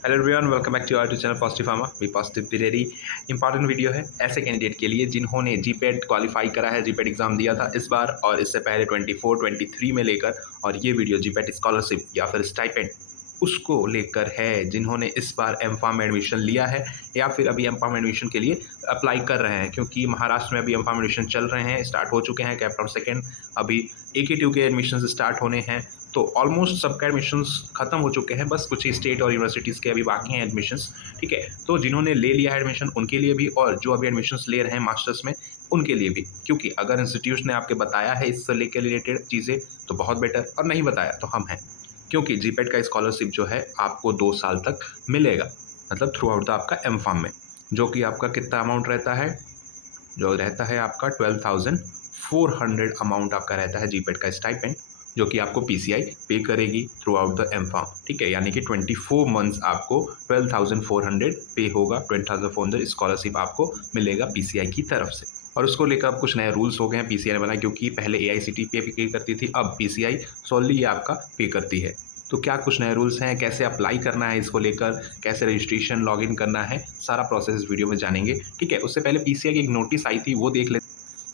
Hello everyone, welcome back to our channel positive pharma. Be positive very important video है ऐसे candidate के लिए जिन्होंने जीपेट क्वालिफाई करा है, जीपेट एग्जाम दिया था इस बार और इससे पहले 24 23 में लेकर। और ये वीडियो जीपेट स्कॉलरशिप या फिर स्टाइपेंड उसको लेकर है जिन्होंने इस बार एमफार्म में एडमिशन लिया है या फिर अभी एमफार्म एडमिशन के लिए अप्लाई कर रहे हैं, क्योंकि महाराष्ट्र में अभी एमफार्म एडमिशन चल रहे हैं, स्टार्ट हो चुके हैं। कैप्टन सेकेंड अभी AKTU के एडमिशन स्टार्ट होने हैं, तो ऑलमोस्ट सबका एडमिशन्स खत्म हो चुके हैं, बस कुछ ही स्टेट और यूनिवर्सिटीज़ के अभी बाकी हैं एडमिशन्स। ठीक है, तो जिन्होंने ले लिया है एडमिशन उनके लिए भी, और जो अभी एडमिशन्स ले रहे हैं मास्टर्स में उनके लिए भी, क्योंकि अगर इंस्टीट्यूट ने आपके बताया है इससे लेकर रिलेटेड चीज़ें तो बहुत बेटर, और नहीं बताया तो हम हैं, क्योंकि जीपेट का स्कॉलरशिप जो है आपको 2 साल तक मिलेगा, मतलब थ्रू आउट द आपका एमफार्म में, जो कि आपका कितना अमाउंट रहता है, जो रहता है आपका 12,400 अमाउंट आपका रहता है जीपेट का स्टाइपेंड, जो कि आपको पीसीआई पे करेगी थ्रू आउट द एमफार्म। ठीक है, यानी कि 24 मंथ्स आपको 12,400 पे होगा, 12,400 स्कॉलरशिप आपको मिलेगा पीसीआई की तरफ से। और उसको लेकर अब कुछ नए रूल्स हो गए हैं, पीसीआई ने बनाया, क्योंकि पहले एआईसीटी पे करती थी, अब पीसीआई सोनली ये आपका पे करती है। तो क्या कुछ नए रूल्स हैं, कैसे अप्लाई करना है इसको लेकर, कैसे रजिस्ट्रेशन लॉगिन करना है, सारा प्रोसेस इस वीडियो में जानेंगे। ठीक है, उससे पहले पीसीआई की एक नोटिस आई थी वो देख लेते।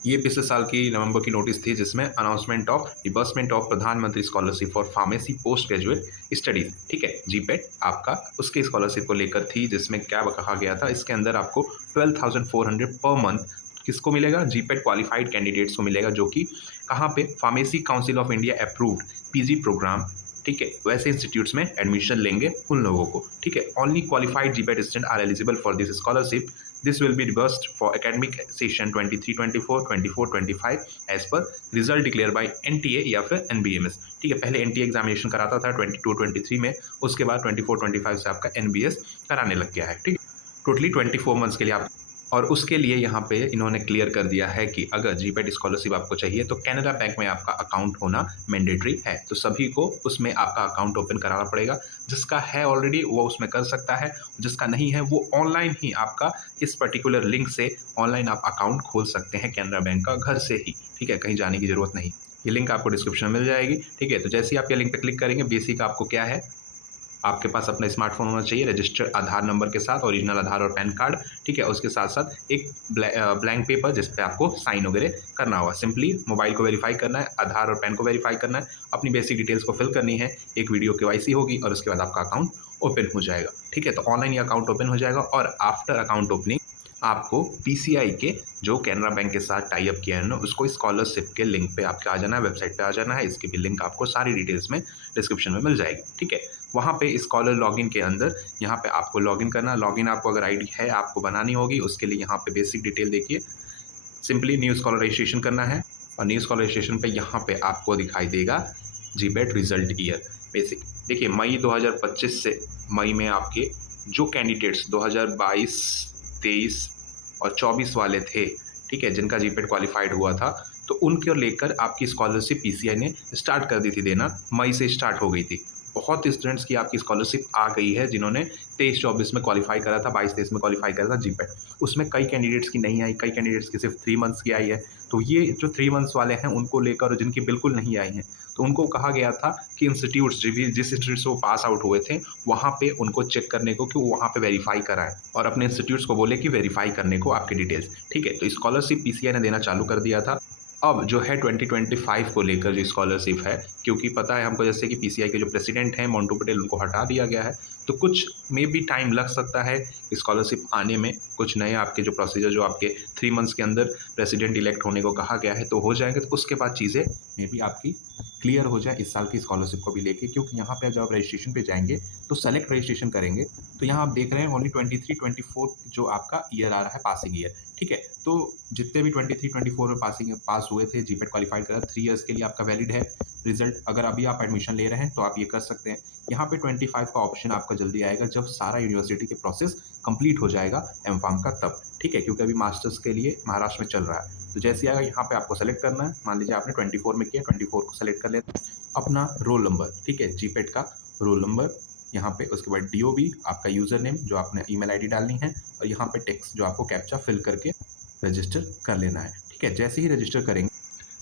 ये पिछले साल की नवंबर की नोटिस थी, जिसमें अनाउंसमेंट ऑफ रिबर्समेंट ऑफ प्रधानमंत्री scholarship for pharmacy post graduate studies. ठीक है, जीपेट आपका उसके स्कॉलरशिप को लेकर थी, जिसमें क्या कहा गया था, इसके अंदर आपको 12,400 पर मंथ किसको मिलेगा, जीपेट क्वालिफाइड कैंडिडेट्स को मिलेगा, जो कि कहाँ पे, pharmacy council of India approved PG program. ठीक है, वैसे इंस्टीट्यूट्स में एडमिशन लेंगे उन लोगों को। ठीक है, only qualified GPAT student are eligible for this scholarship. This will be reversed for academic session 23-24, 24-25 as per result declared by NTA या फिर NBMS। ठीक है, पहले NTA एग्जामिनेशन कराता था 22-23 में, उसके बाद 24-25 से आपका NBS कराने लग गया है। ठीक है, टोटली 24 मंथ्स के लिए आप, और उसके लिए यहाँ पे इन्होंने क्लियर कर दिया है कि अगर जीपेट स्कॉलरशिप आपको चाहिए तो कैनरा बैंक में आपका अकाउंट होना मैंडेटरी है, तो सभी को उसमें आपका अकाउंट ओपन कराना पड़ेगा। जिसका है ऑलरेडी वो उसमें कर सकता है, जिसका नहीं है वो ऑनलाइन ही आपका इस पर्टिकुलर लिंक से ऑनलाइन आप अकाउंट खोल सकते हैं कैनरा बैंक का, घर से ही। ठीक है, कहीं जाने की ज़रूरत नहीं। ये लिंक आपको डिस्क्रिप्शन में मिल जाएगी। ठीक है, तो जैसे ही आप ये लिंक पर क्लिक करेंगे, बेसिक आपको क्या है, आपके पास अपना स्मार्टफोन होना चाहिए रजिस्टर्ड आधार नंबर के साथ, ओरिजिनल आधार और पैन कार्ड। ठीक है, उसके साथ साथ एक ब्लैंक पेपर जिस पे आपको साइन वगैरह करना होगा। सिंपली मोबाइल को वेरीफाई करना है, आधार और पैन को वेरीफाई करना है, अपनी बेसिक डिटेल्स को फिल करनी है, एक वीडियो केवाईसी होगी और उसके बाद आपका अकाउंट ओपन हो जाएगा। ठीक है, तो ऑनलाइन ये अकाउंट ओपन हो जाएगा, और आफ्टर अकाउंट ओपनिंग आपको पीसीआई के जो कैनरा बैंक के साथ टाई अप किया है ना, उसको स्कॉलरशिप के लिंक पे आपके आ जाना है, वेबसाइट पे आ जाना है। इसकी भी लिंक आपको सारी डिटेल्स में डिस्क्रिप्शन में मिल जाएगी। ठीक है, वहाँ पे स्कॉलर लॉगिन के अंदर यहाँ पे आपको लॉगिन करना, लॉगिन आपको अगर आईडी है आपको बनानी होगी, उसके लिए यहाँ पे बेसिक डिटेल देखिए, सिंपली न्यू स्कॉलर रजिस्ट्रेशन करना है, और न्यू स्कॉलर रजिस्ट्रेशन पे यहाँ पे आपको दिखाई देगा जीपेट रिजल्ट ईयर बेसिक। देखिए, मई 2025 से मई में आपके जो कैंडिडेट्स 2022, 23 और 24 वाले थे, ठीक है, जिनका जीपेट क्वालिफाइड हुआ था, तो उनके लेकर आपकी स्कॉलरशिप पीसीआई ने स्टार्ट कर दी थी देना, मई से स्टार्ट हो गई थी। बहुत स्टूडेंट्स की आपकी स्कॉलरशिप आ गई है जिन्होंने 23-24 में क्वालिफाई करा था, 22-23 में क्वालिफाई करा था जीपेट। उसमें कई कैंडिडेट्स की नहीं आई, कई कैंडिडेट्स की सिर्फ 3 मंथ्स की आई है। तो ये जो 3 मंथ्स वाले हैं उनको लेकर, और जिनकी बिल्कुल नहीं आई हैं, तो उनको कहा गया था कि इंस्टीट्यूट्स जिस इंस्टीट्यूट से वो पास आउट हुए थे वहाँ पे उनको चेक करने को, कि वो वहाँ पे वेरीफाई कराएं, और अपने इंस्टीट्यूट्स को बोले कि वेरीफाई करने को आपकी डिटेल्स। ठीक है, तो स्कॉलरशिप पीसीआई ने देना चालू कर दिया था। अब जो है 2025 को लेकर जो स्कॉलरशिप है, क्योंकि पता है हमको जैसे कि पीसीआई के जो प्रेसिडेंट हैं मोंटू पटेल, उनको हटा दिया गया है, तो कुछ में भी टाइम लग सकता है स्कॉलरशिप आने में। कुछ नए आपके जो प्रोसीजर जो आपके 3 मंथ्स के अंदर प्रेसिडेंट इलेक्ट होने को कहा गया है, तो हो जाएंगे, तो उसके बाद चीज़ें मे भी आपकी क्लियर हो जाए इस साल की स्कॉलरशिप को भी लेके। क्योंकि यहाँ पे जब आप रजिस्ट्रेशन पे जाएंगे तो सेलेक्ट रजिस्ट्रेशन करेंगे, तो यहाँ आप देख रहे हैं ओनली 23-24 जो आपका ईयर आ रहा है, पासिंग ईयर। ठीक है, तो जितने भी 23-24 में पास हुए थे, जीपेट क्वालिफाइड करा, 3 ईयर्स के लिए आपका वैलिड है रिजल्ट। अगर अभी आप एडमिशन ले रहे हैं तो आप ये कर सकते हैं। यहाँ पे 25 का ऑप्शन आपका जल्दी आएगा जब सारा यूनिवर्सिटी के प्रोसेस कंप्लीट हो जाएगा एमफार्म का तब। ठीक है, क्योंकि अभी मास्टर्स के लिए महाराष्ट्र में चल रहा है, तो जैसे आएगा यहाँ पे आपको सेलेक्ट करना है। मान लीजिए आपने 24 में किया, 24 को सेलेक्ट कर लेते, अपना रोल नंबर, ठीक है, जीपेट का रोल नंबर यहाँ पे, उसके बाद डीओबी आपका यूज़र नेम जो आपने ईमेल आईडी डालनी है, और यहाँ पे टेक्स्ट जो आपको कैप्चा फिल करके रजिस्टर कर लेना है। ठीक है, जैसे ही रजिस्टर करेंगे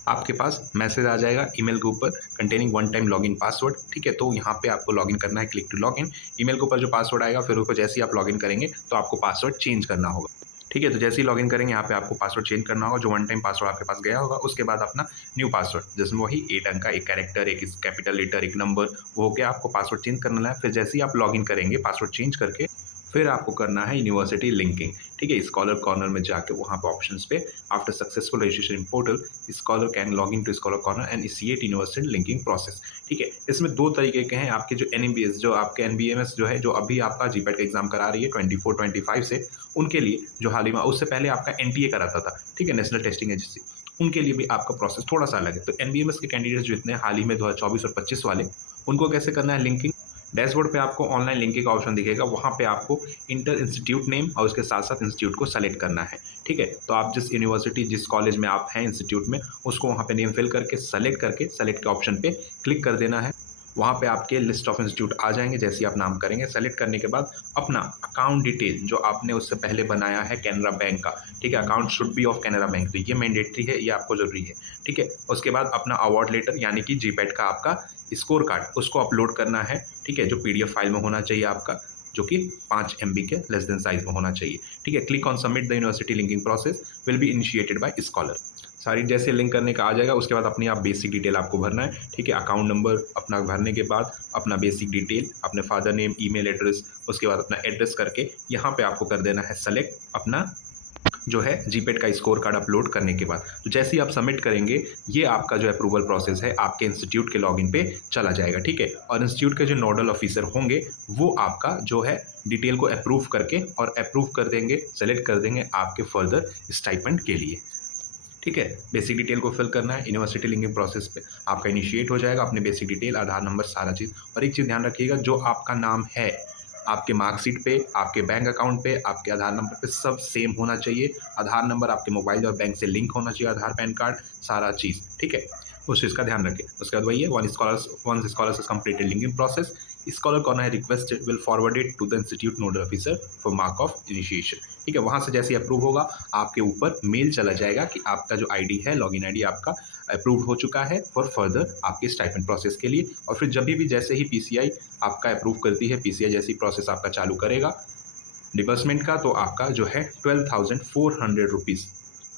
आपके पास मैसेज आ जाएगा ईमेल के ऊपर containing one time login password. ठीक है, तो यहाँ पे आपको लॉगिन करना है, क्लिक टू लॉगिन। ईमेल के ऊपर जो पासवर्ड आएगा फिर उसको जैसे ही आप लॉगिन करेंगे तो आपको पासवर्ड चेंज करना होगा। ठीक है, तो जैसे ही लॉगिन करेंगे यहाँ पे आपको पासवर्ड चेंज करना होगा, जो वन टाइम पासवर्ड आपके पास गया होगा। उसके बाद अपना न्यू पासवर्ड जिसमें वही 8 अंक का एक कैरेक्टर, एक कैपिटल लेटर, एक नंबर, वो हो गया। आपको पासवर्ड चेंज करना है। फिर जैसे ही आप लॉगिन करेंगे पासवर्ड चेंज करके, फिर आपको करना है यूनिवर्सिटी लिंकिंग। ठीक है, स्कॉलर कॉर्नर में जाके वहाँ पे ऑप्शंस पे after successful registration in portal scholar can log in to scholar corner and initiate university linking process. ठीक है, इसमें दो तरीके के हैं। आपके जो एनएमबीएस, जो आपके एनबीएमएस जो है, जो अभी आपका जीपैट का एग्जाम करा रही है 24-25 से, उनके लिए जो हाल ही में, उससे पहले आपका एनटीए कराता था, ठीक है, नेशनल टेस्टिंग एजेंसी, उनके लिए भी आपका प्रोसेस थोड़ा सा अलग है। तो एनबीएमएस के कैंडिडेट्स जो इतने हाल ही में 2024 और 25 वाले, उनको कैसे करना है लिंकिंग। डैशबोर्ड पे आपको ऑनलाइन लिंकिंग का ऑप्शन दिखेगा, वहाँ पे आपको इंटर इंस्टीट्यूट नेम और उसके साथ साथ इंस्टीट्यूट को सेलेक्ट करना है। ठीक है, तो आप जिस यूनिवर्सिटी, जिस कॉलेज में आप हैं, इंस्टीट्यूट में, उसको वहाँ पे नेम फिल करके सेलेक्ट के ऑप्शन पे क्लिक कर देना है। वहाँ पे आपके लिस्ट ऑफ इंस्टीट्यूट आ जाएंगे। जैसे ही आप नाम करेंगे, सेलेक्ट करने के बाद अपना अकाउंट डिटेल जो आपने उससे पहले बनाया है कैनरा बैंक का, ठीक है, account should be of Canara bank, तो ये मैंडेटरी है, ये आपको जरूरी है। ठीक है, उसके बाद अपना अवार्ड लेटर यानी कि जीपैट का आपका स्कोर कार्ड, उसको अपलोड करना है। ठीक है, जो पीडीएफ फाइल में होना चाहिए आपका, जो कि 5 MB के लेस देन साइज में होना चाहिए। ठीक है, click on submit the university linking process will be initiated by scholar. सारी जैसे लिंक करने का आ जाएगा, उसके बाद अपनी आप बेसिक डिटेल आपको भरना है। ठीक है, अकाउंट नंबर अपना भरने के बाद अपना बेसिक डिटेल, अपने फादर नेम, ईमेल एड्रेस, उसके बाद अपना एड्रेस करके यहाँ पे आपको कर देना है सेलेक्ट अपना जो है जीपेट का स्कोर कार्ड अपलोड करने के बाद। तो जैसे ही आप सबमिट करेंगे, ये आपका जो अप्रूवल प्रोसेस है आपके इंस्टीट्यूट के लॉगिन पे चला जाएगा। ठीक है, और इंस्टीट्यूट के जो नोडल ऑफिसर होंगे वो आपका जो है डिटेल को अप्रूव करके और अप्रूव कर देंगे, सेलेक्ट कर देंगे आपके फर्दर स्टाइपेंड के लिए। ठीक है, बेसिक डिटेल को फिल करना है, यूनिवर्सिटी लिंकिंग प्रोसेस पे आपका इनिशिएट हो जाएगा। अपने बेसिक डिटेल, आधार नंबर, सारा चीज़। और एक चीज़ ध्यान रखिएगा, जो आपका नाम है आपके मार्कशीट पे, आपके बैंक अकाउंट पे, आपके आधार नंबर पे सब सेम होना चाहिए। आधार नंबर आपके मोबाइल और बैंक से लिंक होना चाहिए, आधार, पैन कार्ड, सारा चीज़। ठीक है, उस चीज़ का ध्यान रखें। उसके बाद वही है, one scholars is completed linking process, scholar corner है requested will forwarded to the institute nodal officer for mark of initiation. ठीक है, वहाँ से जैसे अप्रूव होगा आपके ऊपर मेल चला जाएगा कि आपका जो आईडी है, लॉगिन आईडी आपका अप्रूव हो चुका है फॉर फर्दर आपके स्टाइपेंड प्रोसेस के लिए। और फिर जब भी जैसे ही पीसीआई आपका अप्रूव करती है, पीसीआई जैसी प्रोसेस आपका चालू करेगा डिबर्समेंट का, तो आपका जो है 12,400 रुपीज़,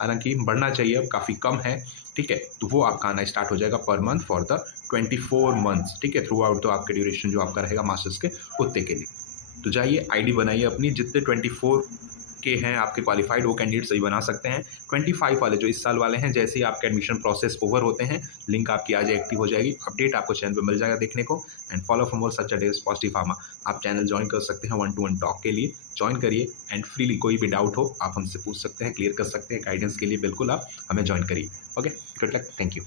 हालांकि बढ़ना चाहिए, अब काफ़ी कम है। ठीक है, तो वो आपका आना स्टार्ट हो जाएगा per month for the 24 months. ठीक है, थ्रू आउट तो आपके ड्यूरेशन जो आपका रहेगा मास्टर्स के, उतने के लिए। तो जाइए आईडी बनाइए अपनी, जितने 24 के हैं आपके क्वालिफाइड, वो कैंडिडेट सही बना सकते हैं। 25 वाले जो इस साल वाले हैं, जैसे ही आपके एडमिशन प्रोसेस ओवर होते हैं, लिंक आपकी आज एक्टिव हो जाएगी, अपडेट आपको चैनल पे मिल जाएगा देखने को। And follow for more such days positive pharma. आप चैनल ज्वाइन कर सकते हैं 1-to-1 टॉक के लिए, ज्वाइन करिए एंड फ्रीली कोई भी डाउट हो आप हमसे पूछ सकते हैं, क्लियर कर सकते हैं। गाइडेंस के लिए बिल्कुल आप हमें ज्वाइन करिए। Okay, good luck, thank you.